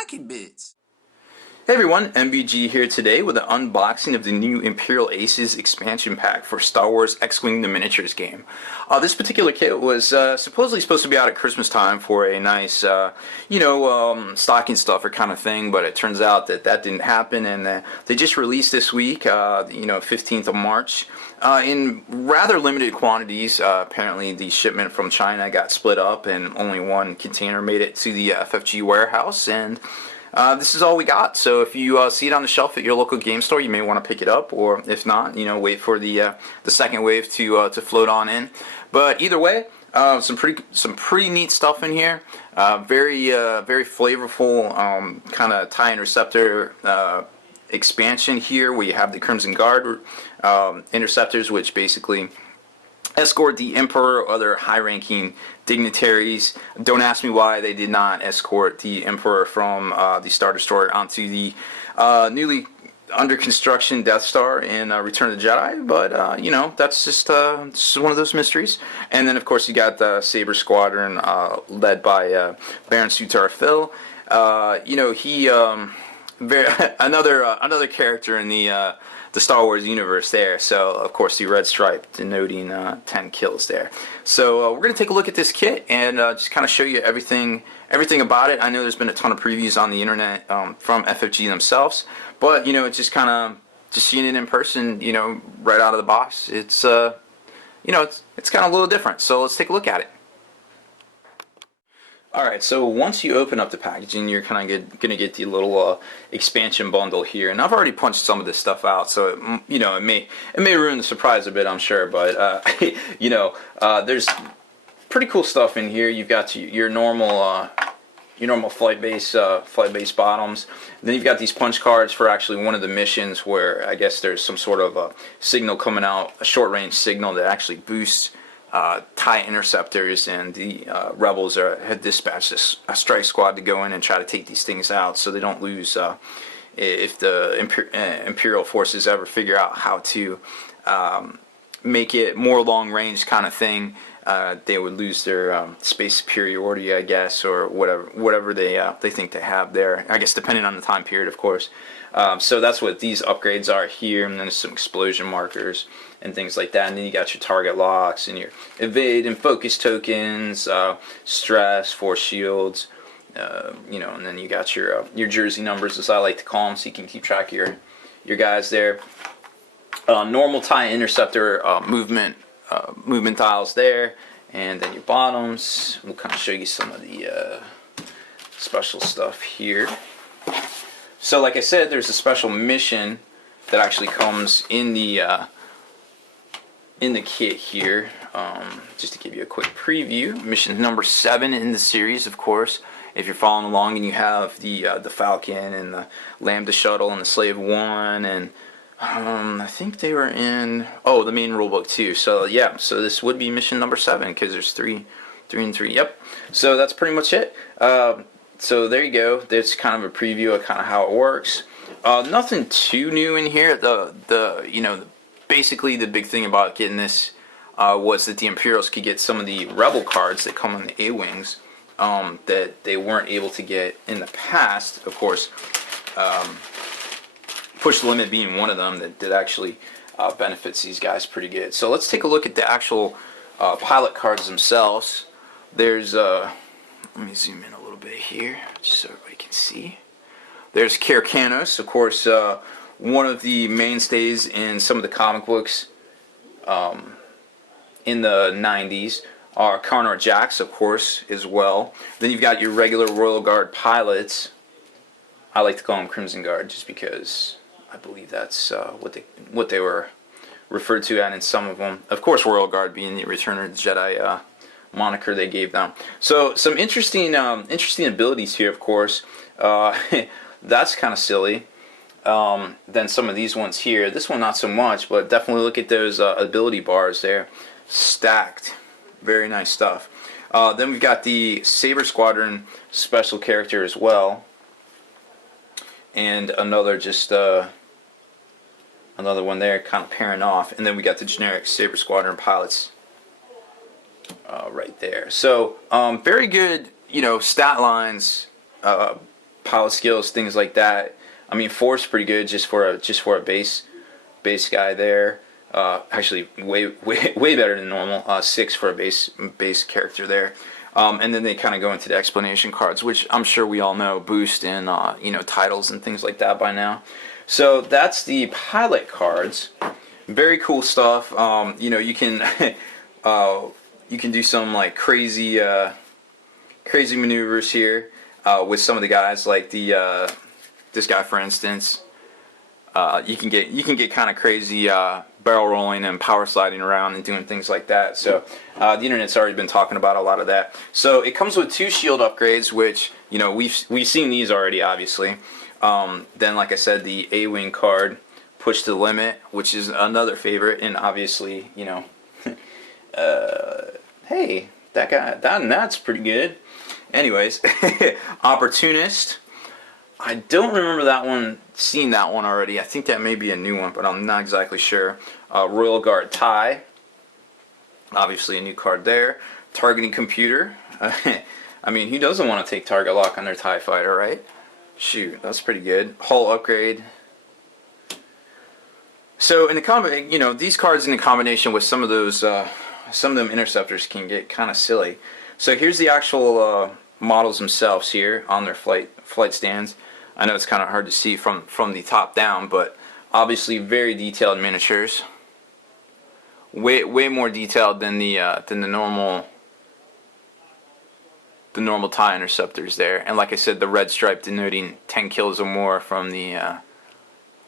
wacky bits. Hey everyone, MBG here today with an unboxing of the new Imperial Aces expansion pack for Star Wars X-Wing the Miniatures game. This particular kit was supposedly supposed to be out at Christmas time for a nice, stocking stuffer kind of thing, but it turns out that that didn't happen, and they just released this week, 15th of March, in rather limited quantities. Apparently the shipment from China got split up and only one container made it to the FFG warehouse, and this is all we got. So if you see it on the shelf at your local game store, you may want to pick it up, or if not, wait for the second wave to float on in. But either way, some pretty neat stuff in here. Very flavorful kind of TIE Interceptor expansion here, where you have the Crimson Guard interceptors, which basically escort the Emperor or other high-ranking dignitaries. Don't ask me why they did not escort the Emperor from the Star Destroyer onto the newly under construction Death Star in Return of the Jedi, but that's just one of those mysteries. And then of course you got the Saber Squadron led by Baron Sutar Phil. He another character in the Star Wars universe there. So of course the red stripe denoting 10 kills there. So we're gonna take a look at this kit and just kind of show you everything about it. I know there's been a ton of previews on the internet from FFG themselves, but it's just kind of seeing it in person, right out of the box. It's it's kind of a little different. So let's take a look at it. Alright, so once you open up the packaging, you're kind of going to get the little expansion bundle here, and I've already punched some of this stuff out, so it may ruin the surprise a bit, I'm sure, but there's pretty cool stuff in here. You've got your normal flight base bottoms. Then you've got these punch cards for actually one of the missions where I guess there's some sort of a signal coming out, a short range signal that actually boosts TIE interceptors, and the rebels had dispatched a strike squad to go in and try to take these things out, so they don't lose if the Imperial forces ever figure out how to make it more long range kind of thing. They would lose their space superiority, I guess, or whatever they think they have there. I guess depending on the time period, of course. So that's what these upgrades are here, and then there's some explosion markers and things like that. And then you got your target locks and your evade and focus tokens, stress, force shields, and then you got your jersey numbers, as I like to call them, so you can keep track of your guys there. Normal TIE Interceptor movement tiles there, and then your bottoms. We'll kind of show you some of the special stuff here. So like I said, there's a special mission that actually comes in the kit here. Just to give you a quick preview, mission number 7 in the series, of course. If you're following along, and you have the Falcon and the Lambda shuttle and the Slave 1, and I think they were in the main rulebook too. So yeah, so this would be mission number 7, because there's 3 and 3. Yep. So that's pretty much it. So there you go. That's kind of a preview of kind of how it works. Nothing too new in here. Basically the big thing about getting this was that the Imperials could get some of the Rebel cards that come on the A-Wings that they weren't able to get in the past. Of course, Push Limit being one of them that actually benefits these guys pretty good. So let's take a look at the actual pilot cards themselves. There's let me zoom in a little bit here just so everybody can see. There's Kyrkanos, of course, one of the mainstays in some of the comic books in the 90s. Karnar Jax, of course, as well. Then you've got your regular Royal Guard pilots. I like to call them Crimson Guard just because I believe that's what they were referred to at in some of them. Of course, Royal Guard being the Return of the Jedi moniker they gave them. So some interesting abilities here, of course. That's kind of silly. Then some of these ones here. This one not so much, but definitely look at those ability bars there. Stacked. Very nice stuff. Then we've got the Saber Squadron special character as well. And another another one there kind of pairing off. And then we got the generic Saber Squadron pilots right there. So very good, stat lines pilot skills, things like that. I mean, 4's pretty good just for a base guy there. Actually, way better than normal. 6 for a base character there. And then they kind of go into the explanation cards, which I'm sure we all know boost in titles and things like that by now. So that's the pilot cards. Very cool stuff. You can you can do some like crazy maneuvers here with some of the guys, like this guy for instance. You can get kind of crazy barrel rolling and power sliding around and doing things like that. So the internet's already been talking about a lot of that. So it comes with 2 shield upgrades, which we've seen these already, obviously. Then, like I said, the A-wing card, push to the limit, which is another favorite, and obviously, hey, that's pretty good. Anyways, opportunist. I don't remember that one, seen that one already. I think that may be a new one, but I'm not exactly sure. Royal Guard tie. Obviously a new card there. Targeting computer. I mean, who doesn't want to take target lock on their TIE fighter, right? Shoot, that's pretty good. Hull upgrade. So in the these cards in combination with some of those, some of them interceptors can get kind of silly. So here's the actual models themselves here on their flight stands. I know it's kind of hard to see from the top down, but obviously very detailed miniatures. Way more detailed than the normal TIE interceptors there. And like I said, the red stripe denoting 10 kills or more from the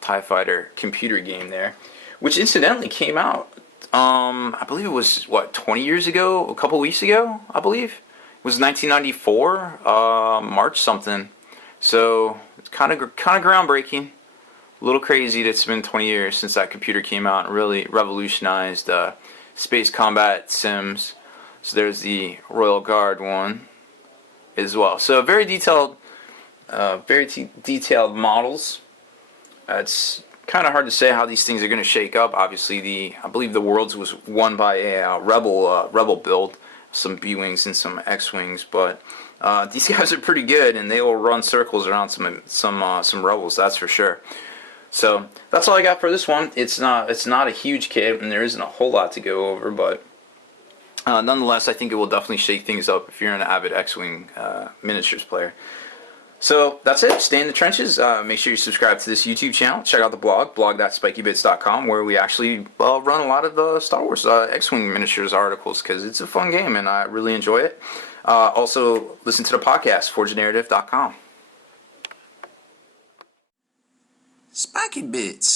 TIE Fighter computer game there, which incidentally came out, I believe it was, 20 years ago, a couple weeks ago, I believe. It was 1994, March something. So it's kind of groundbreaking. A little crazy that it's been 20 years since that computer came out and really revolutionized space combat sims. So there's the Royal Guard one as well. So very detailed models. It's kind of hard to say how these things are going to shake up. Obviously, I believe the Worlds was won by a rebel build, some B-wings and some X-wings, but these guys are pretty good, and they will run circles around some rebels. That's for sure. So that's all I got for this one. It's not a huge kit, and there isn't a whole lot to go over, but nonetheless, I think it will definitely shake things up if you're an avid X-wing miniatures player. So that's it. Stay in the trenches. Make sure you subscribe to this YouTube channel. Check out the blog.spikybits.com, where we actually run a lot of Star Wars X-wing miniatures articles, because it's a fun game and I really enjoy it. Also, listen to the podcast, forgenarrative.com. Spiky Bits.